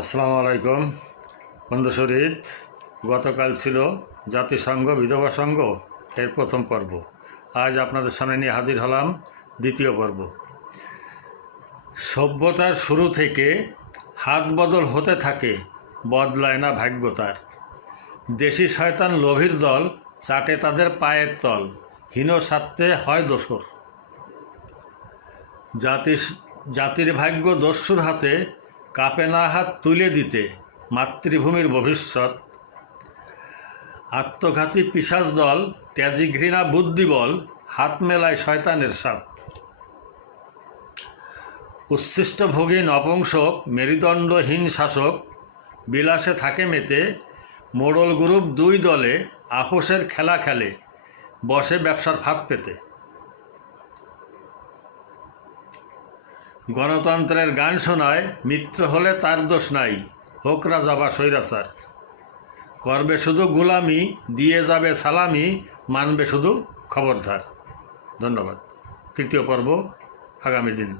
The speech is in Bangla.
আসসালামু আলাইকুম বন্ধু শরীদ। গতকাল ছিল জাতিসংঘ বিধবা সংঘ এর প্রথম পর্ব। আজ আপনাদের সামনে নিয়ে হাজির হলাম দ্বিতীয় পর্ব। সভ্যতার শুরু থেকে হাত বদল হতে থাকে, বদলায় না ভাগ্য তার। দেশি শয়তান লোভীর দল চাটে তাদের পায়ের তল, হীন স্বার্থে হয় দোসর। জাতির ভাগ্য দস্যুর হাতে, কাঁপে না হাত তুলে দিতে মাতৃভূমির ভবিষ্যৎ। আত্মঘাতী পিশাচ দল, ত্যাজি ঘৃণা বুদ্ধিবল, হাত মেলায় শয়তানের সাথ। উচ্ছিষ্টভোগী নপুংসক, মেরুদণ্ডহীন শাসক, বিলাসে থাকে মেতে। মোড়ল গ্রুপ দুই দলে, আপোষের খেলা খেলে, বসে ব্যবসার ফাঁদ পেতে। গণতন্ত্রের গান শোনায়, মিত্র হলে তার দোষ নাই, হোক রাজা বা স্বৈরাচার। করবে শুধু গোলামি, দিয়ে যাবে সালামি, মানবে শুধু খবরদার। ধন্যবাদ। তৃতীয় পর্ব আগামী দিন।